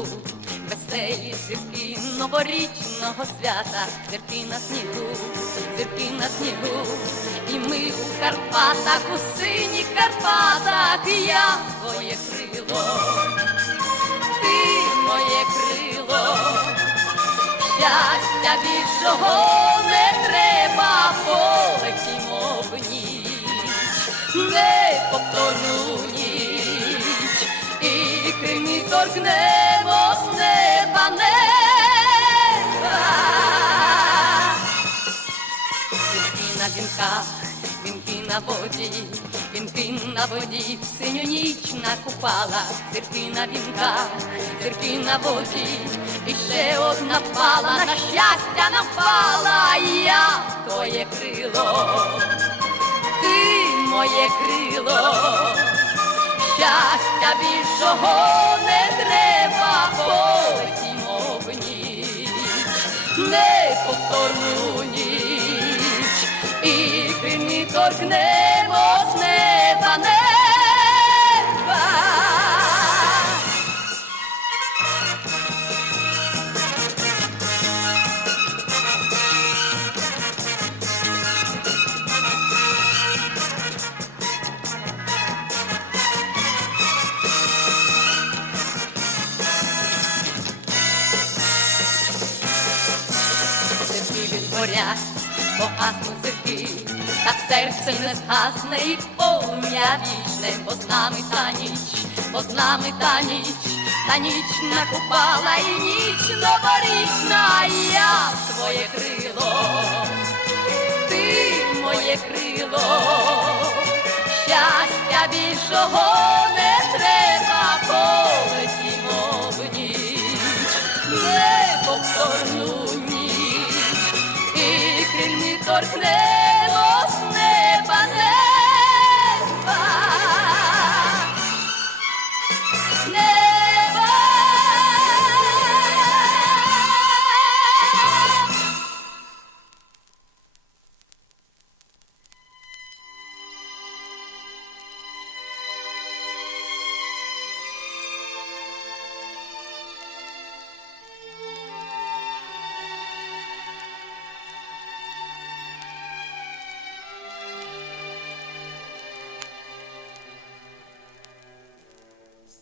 веселі зірки новорічного свята, зірки на снігу, зірки на снігу, і ми у Карпатах, у синіх Карпатах, я твоє крило, ти моє крило, щастя більшого не треба, полетімо в ніч, неповторну ніч, і крими торкнемо з неба. Вінки на вінках, вінки на воді, вінки на воді, синю ніч накупала, зірки на вінках, зірки на воді, і ще одна впала, на щастя напала, я твоє крило, ти моє крило, щастя більшого торкнемо з неба неба. Зірки відгорять, погаснуть зірки, та в серці не згасне і полум'я вічне, бо з нами та ніч, бо з нами та ніч, та ніч накупала і ніч новорічна, і я твоє крило, ти моє крило, щастя більшого не треба, полетімо в ніч, неповторну ніч, і крильми торкнемо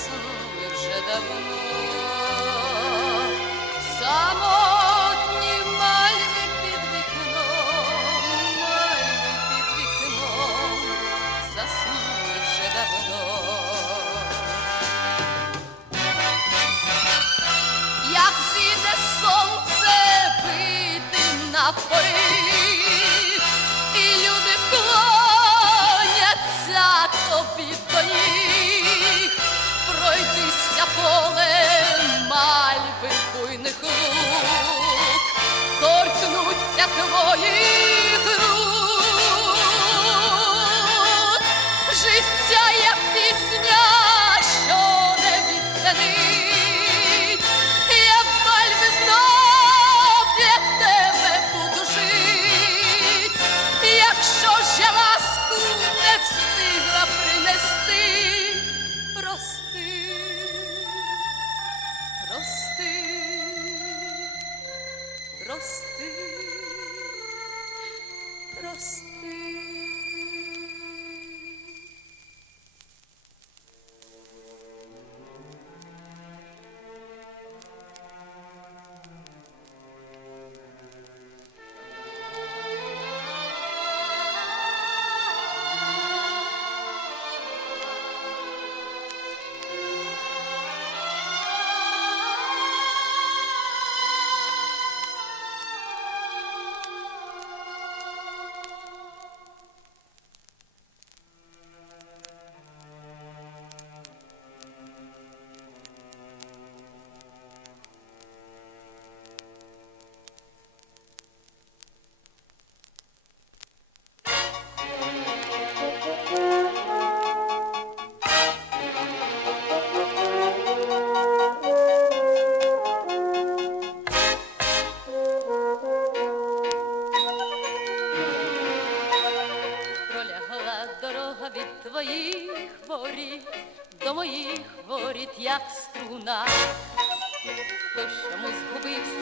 sam, jer že davno samo Рости, рости.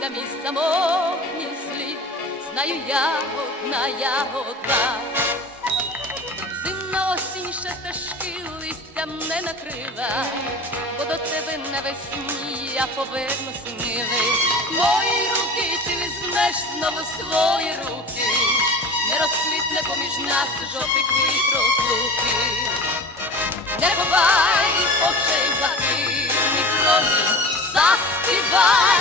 Згубився мій самотній слід, знаю я одна, я одна. Зимна осінь ще стежки листям не накрила, бо до тебе навесні я повернусь милий. Мої руки ти візьмеш знову свої руки, не розквітне поміж нас жовтий квіт розлуки. Не ховай очей блакитний промінь, заспівай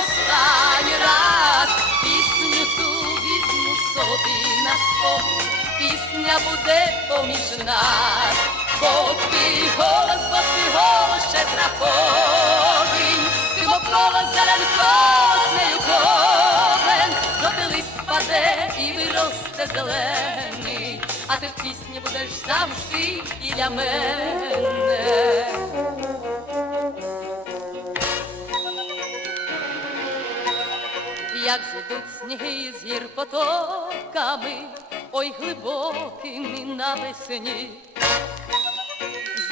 останній раз. Пісню ту візьму собі на спомин, пісня буде поміж нас. Бо твій голос, бо твій голос ще траховий, ти мокола зеленко з нею ковен, жовтий лист паде і виросте зелений, а ти в пісні будеш завжди біля мене. Як зійдуть сніги з гір потоками, ой глибокими навесні.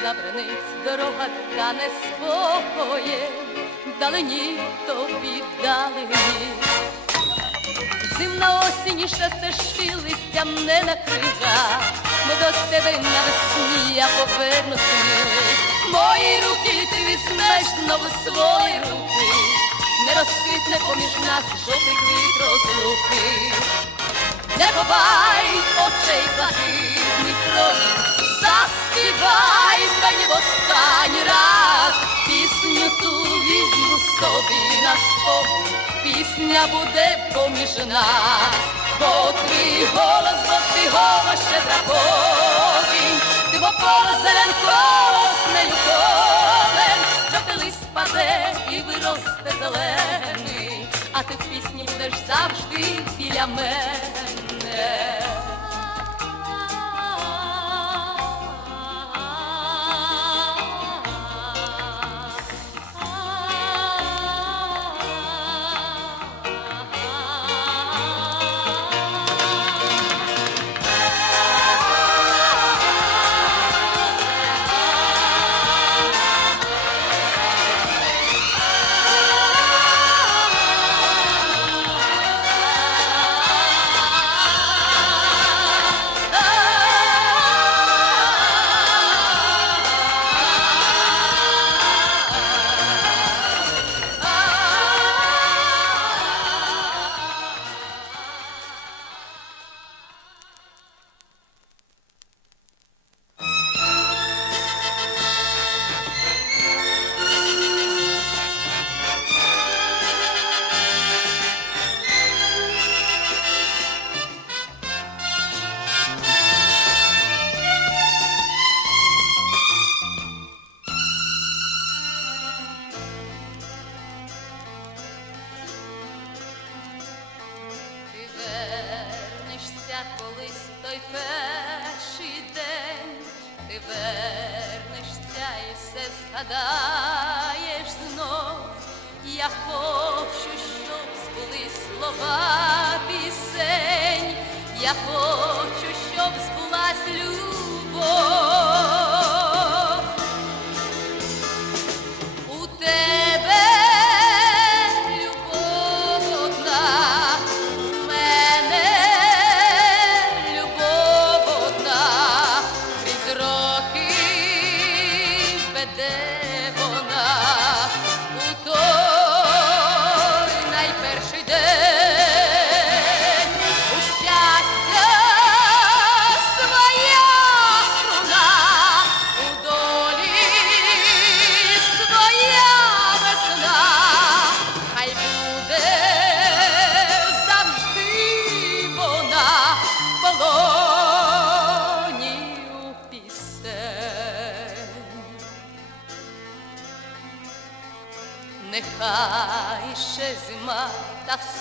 Забранить дорога та не спокоє, далині тобі далині. Зимна осінь ще листям не накрила, бо до тебе навесні я повернусь милий. Мої руки ти візьмеш знову свої руки, не розквітне поміж нас жовтий квіт розлуки. Не ховай очей блакитний промінь, заспівай мені в останній раз, пісню ту візьму собі на спомин, пісня буде поміж нас, бо твій голос, бо твій голос ще драконий, ти воколо зеленко з нею ковен, жовтий лист паде і виросте зелений, а ти в пісні будеш завжди біля мене.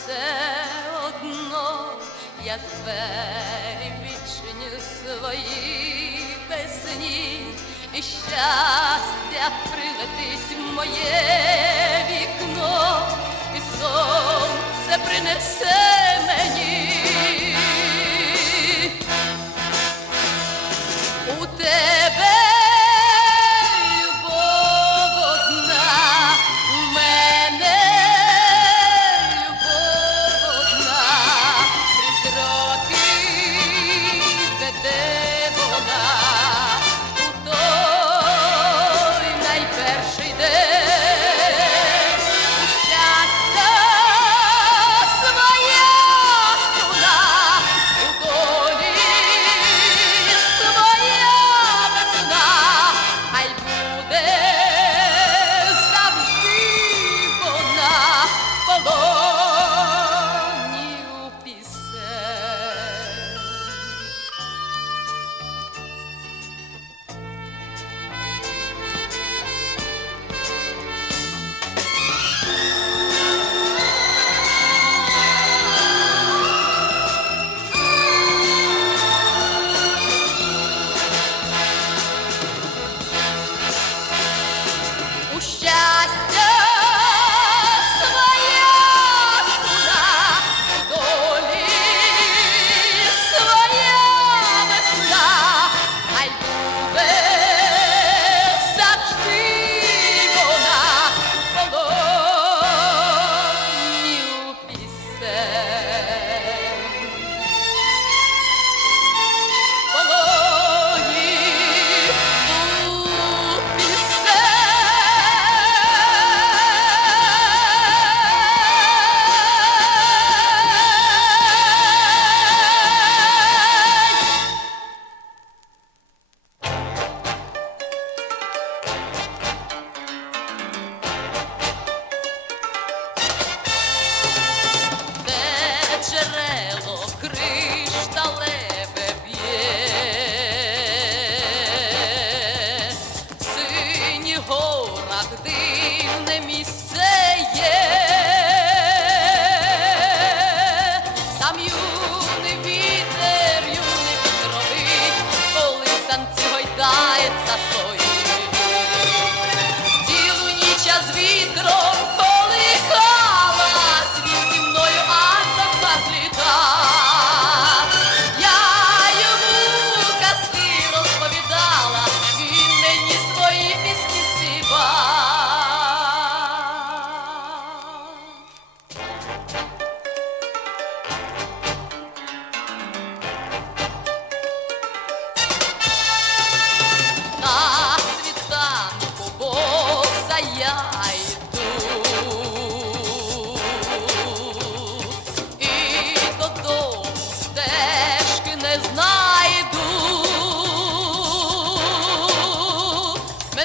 все одно, я двері вічню свої песні, і щастя прилетить в моє вікно, і сонце принесе мені.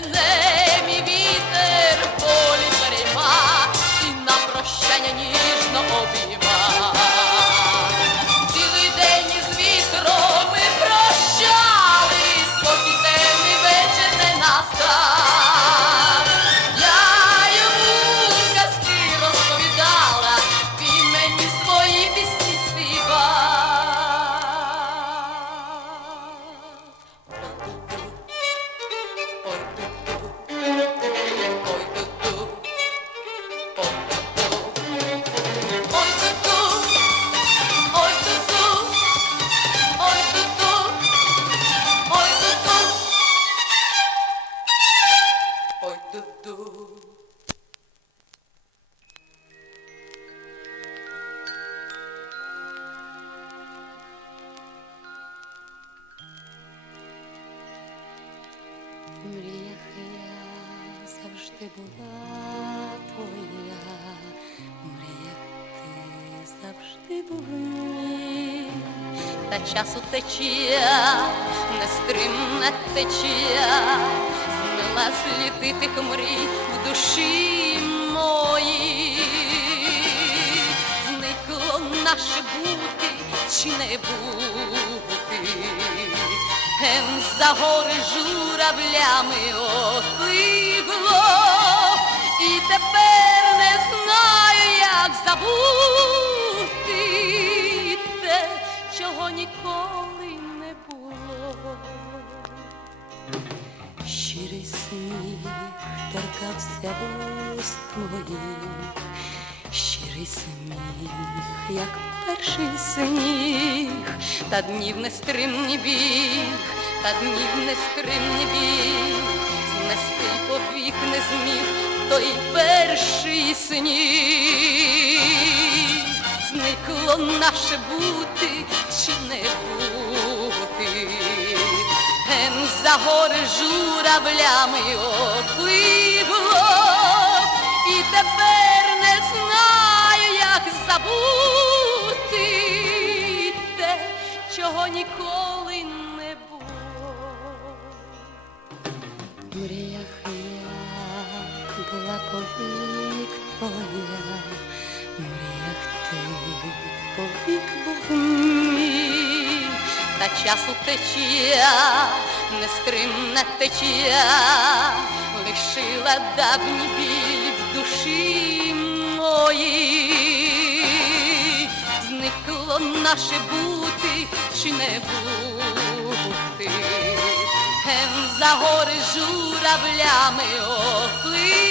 and they часу течія, нестримна течія, змила сліди тих мрій в душі мої, зникло наше бути чи не бути, Ем за гори журавлями опливло, і тепер не знаю, як забути. Ніколи не було. Щирий сміх торкався вуст моїх, щирий сміх, як перший сніг, та днів нестримний біг, та днів нестримний біг, знести повік не зміг той перший сніг, зникло наше бути чи не бути. Ген за гори журавлями опливло, і тепер не знаю, як забути те, чого ніколи не було. Мріях я була повік твоя, мріях повік був мій, та часу течія, нестримна течія, лишила давній біль в душі моїй, зникло наше бути чи не бути. Ген за гори журавлями опливло,